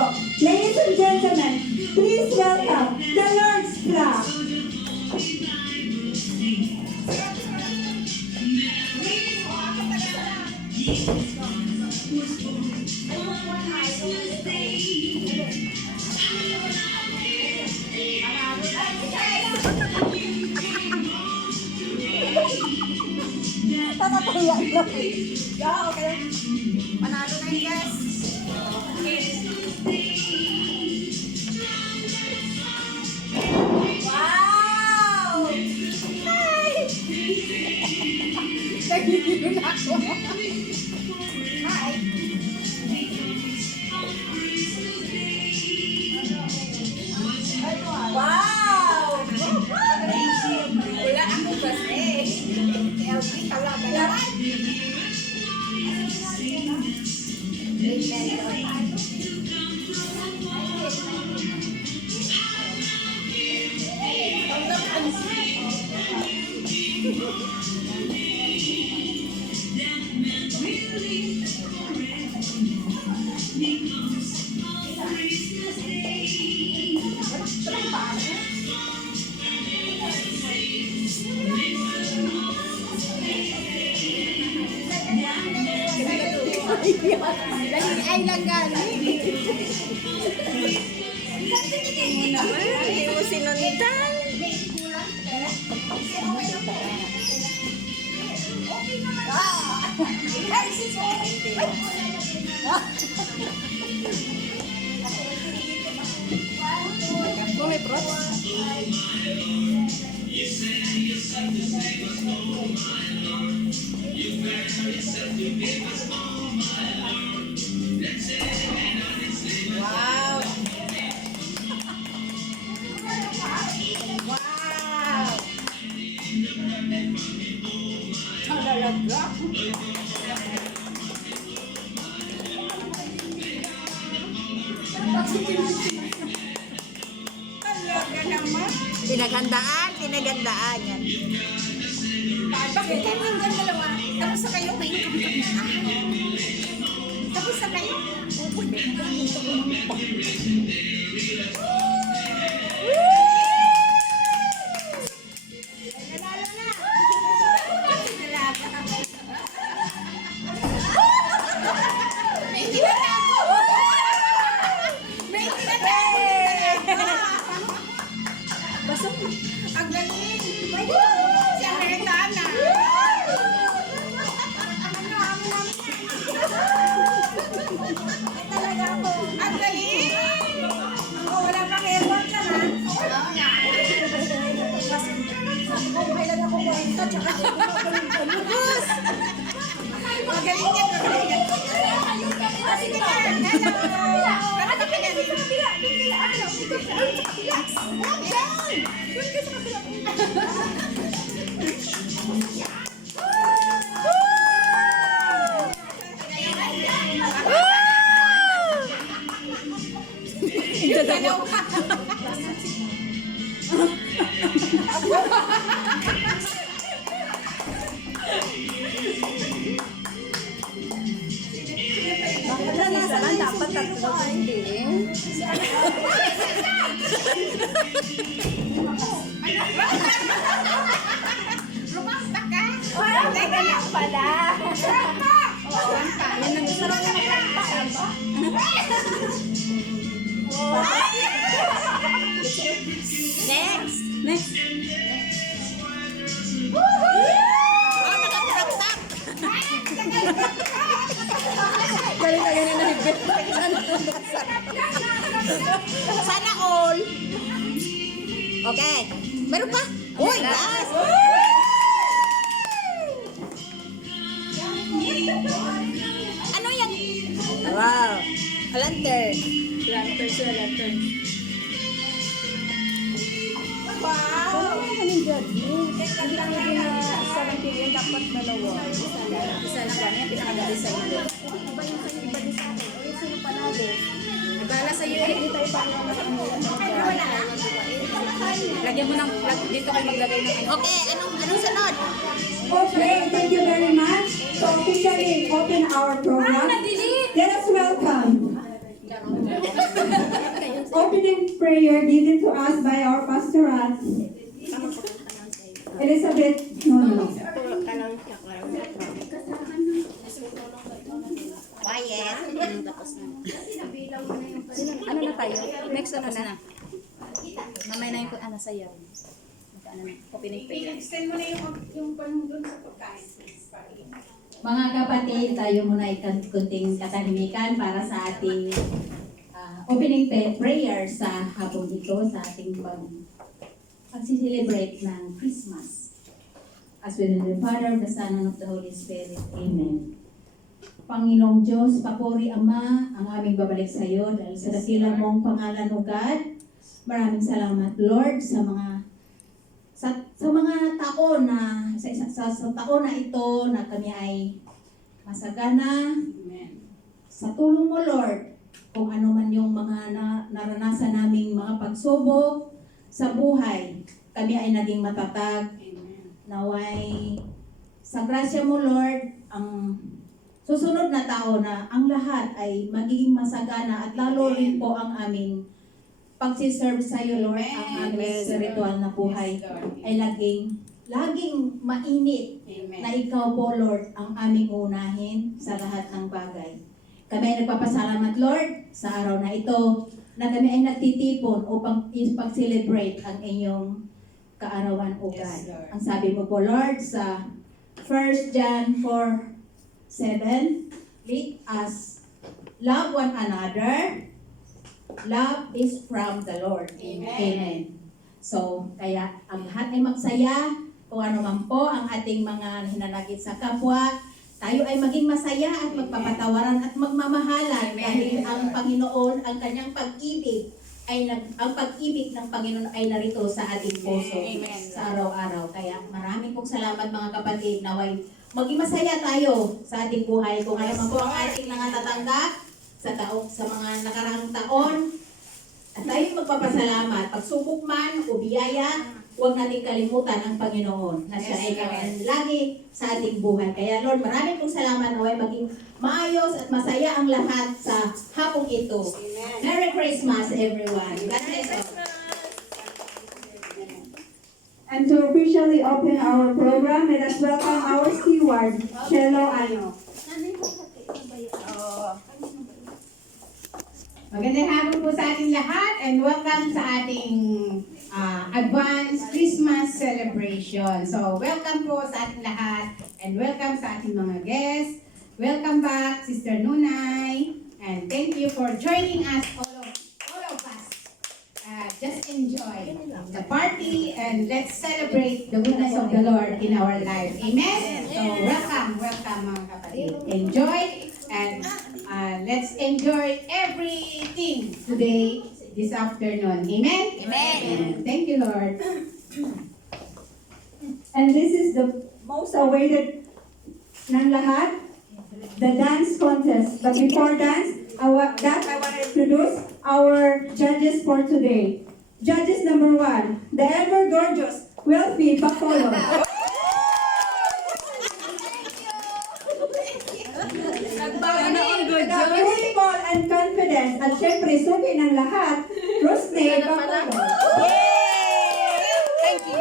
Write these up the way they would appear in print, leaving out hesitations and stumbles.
po. Ladies and gentlemen, please welcome the Lord's Flock. Tatatawa lang. Yeah, okay. Manalo na yun, guys. Wow! Hi! Nagigilin ako. Hi! Wow! Wala ako kasi. LG talaga naman. Ay lang galing. Mo naman, hindi mo sinundan. May props. Wow! Wow! Ang lalaga. Talaga naman. Pinagandaan yan. Bakit kayo yung dalawa? Tapos na kayo, may kami-kami na. Tapos na kayo? Uy, dito ko naman pa. Nanalo na! May tinatago! May tinatago! Basok. Ang galing! Si Amerikana! Talaga ako. Ang galing! Oh, wala pang aircon ka na? Oo nga. Kung kailan ako kuwenta, tsaka hindi ko magaling-galing. Magaling yan, magaling yan. Sige na, hello! Ano ka na dito? Doon ka sa kabila. Huwag yan! Doon ka sa kabila. Dapat tatlo hindi. Rumasta ka? Teka lang pala. Yan ang gusto rin Next! Next. Oh, nakatrak-tak! Galing ka ganyan na higit. Sana all! Okay. Meron pa? Uy, yes! Ano yan? Wow! A lantern. Lantern sila, lantern. Wow! Anong judging? Hindi lang na isa lang pilihan, dapat dalawa. Isa lang ganyan, pinakadali sa iyo. Iba yung sa'yo, iba din sa akin. O yung sa'yo panalo. Nagala sa'yo eh. Hindi tayo panalo sa kanila. Wala na. Lagyan mo ng, dito kayo maglagay ng ano. Okay, anong sunod? Okay, thank you very much. So officially open our program. Let us welcome Opening prayer given to us by our pastoral, Elizabeth Nono. Quiet. Tapos na. Ano na tayo? Next ano na? Mamay na yung ano sayaw. Ano na, opening prayer. Mga kapatid, tayo muna ay kunting katahimikan para sa ating opening prayer sa hapon ito, sa ating pag-celebrate ng Christmas. As with the Father, the Son, and of the Holy Spirit. Amen. Panginoong Diyos, papuri Ama, ang aming babalik sa iyo dahil sa dakilang mong pangalan o God. Maraming salamat Lord sa mga taon na sa taon na ito na kami ay masagana. Sa tulong mo Lord, kung ano man yung mga naranasan naming mga pagsubok sa buhay, kami ay naging matatag. Naway sa grasya mo Lord, ang susunod na taon na ang lahat ay magiging masagana at lalo rin po ang aming pagsiserve sa iyo, Lord, ang aming spiritual na buhay ay laging mainit na ikaw po, Lord, ang aming unahin sa lahat ng bagay. Kami ay nagpapasalamat, Lord, sa araw na ito na kami ay nagtitipon upang ipag-celebrate ang inyong kaarawan, O God. Ang sabi mo po, Lord, sa 1 John 4:7, let us love one another. Love is from the Lord. Amen. So, kaya ang lahat ay magsaya kung ano man po ang ating mga hinanakit sa kapwa. Tayo ay maging masaya at magpapatawaran at magmamahalan dahil ang Panginoon, ang kanyang pag-ibig ang pag-ibig ng Panginoon ay narito sa ating puso sa araw-araw. Kaya maraming pong salamat mga kapatid, naway maging masaya tayo sa ating buhay kung ano man po ang ating nangatatangga sa mga nakaraang taon. At tayo magpapasalamat. Pagsubok man o biyaya, huwag natin kalimutan ang Panginoon na siya ay kailangan lagi sa ating buhay. Kaya Lord, maraming pong salamat naway maging maayos at masaya ang lahat sa hapong ito. Merry Christmas everyone. God bless you. And to officially open our program, let us welcome our steward, Chelo Ano. Magandang hapon po sa ating lahat and welcome sa ating advanced Christmas celebration. So, welcome po sa ating lahat and welcome sa ating mga guests. Welcome back, Sister Nunay, and thank you for joining us, all of us. Just enjoy the party and let's celebrate the goodness of the Lord in our life. Amen? So, welcome mga kapatid. Enjoy and let's enjoy everything today, this afternoon. Amen? Amen. Thank you, Lord. And this is the most awaited ng lahat, the dance contest. But before dance, I want to introduce our judges for today. Judges number 1, the ever gorgeous Wilfie Bacolo. Beautiful and confident at syempre suki ng lahat, Rosney Bacolo. Thank you.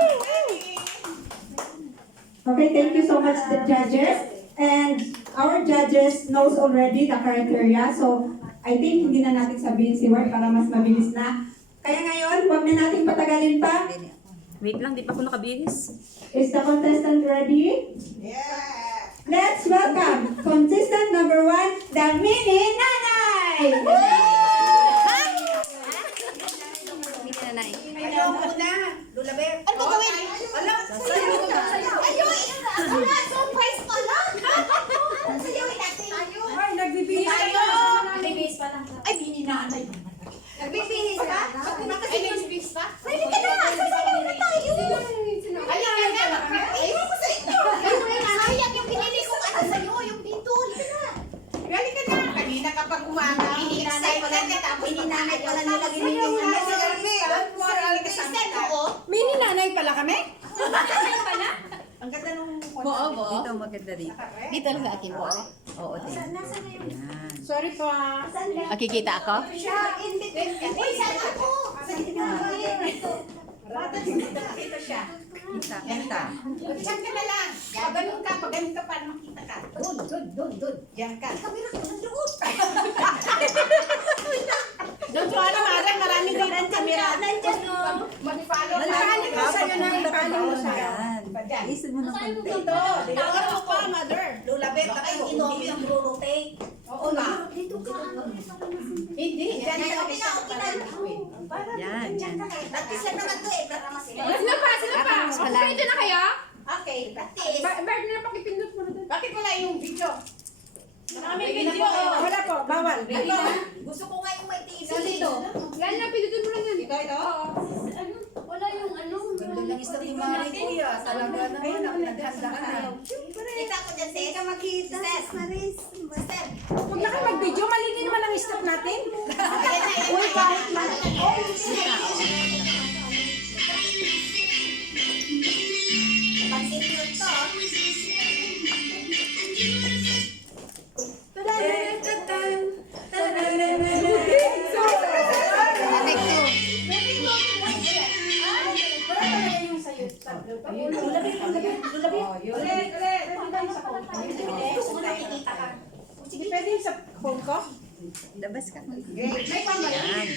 Okay, thank you so much the judges. And our judges knows already the criteria. So, I think hindi na natin sabihin si Ward para mas mabilis na. Kaya ngayon, huwag na natin patagalin pa. Wait lang, di pa ako nakabihis. Is the contestant ready? Yeah! Let's welcome contestant number 1, the Mini Nanay! Hindi na nai. Ayaw ko na! Lulaber! Ano gagawin? Ala! Ayun! Wala! Surprise pa lang! Sayawin natin. Ay, nagbibihis tayo! Nagbibihis pa lang. Ay, bininanay. Nagbibihis pa? Kasi nagbibihis pa? Pwede ka na! Sasayaw na tayo! Ayaw na! Ayaw ko sa inyo! Sayang yung pinili kong ano sa'yo, yung bintol. Gali ka na! Kanina kapag umaga, Bininanay pala nila. Bininanay pala nila giniling yung ano. May ninanay pala kami? Nanay pala? Ang ganda nung Dito maganda dito. Dito lang sa akin po. Oo, din. Yan. Sorry po. Makikita ako? Uy, saan ako? Dito siya. Kita. Diyan ka na lang. Pag ganun ka, para makita ka. Doon. Diyan ka. Doon po, maraming ganun kamera. Mag-follow ka. Nakalit mo sa'yo na. Nakalit mo sa'yo. Pa dyan. Isip mo na konti. Dito. Tawagan mo pa, mother. Lulabit na kayo, inomi ang brurote. Oo nga. Hindi. Diyan ka. Yan. Practice lang naman to eh, para masaya. Sila pa. Kakamiss ka lang. Pwede na kaya? Okay, practice. Bert na pakipindot mo na doon. Bakit wala yung video? May video. Wala po, bawal. Gusto ko nga yung may TV. Yan na, pindutin mo lang yan. Ito? Wala yung ano. Lang isa ni Mari Kuya. Talaga naman ang naghanda ka. Kita ko dyan, sis. Ka makita. Sister. Huwag na kayo mag-video, malinis naman ang step natin. Uy, kahit man. Pansin yun to. Gusto ko nakikita ka. Sige, pwede yung sa phone ko? Labas ka. Great. May pang Yan.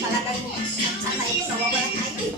Talagang sana ito, nawawala tayo.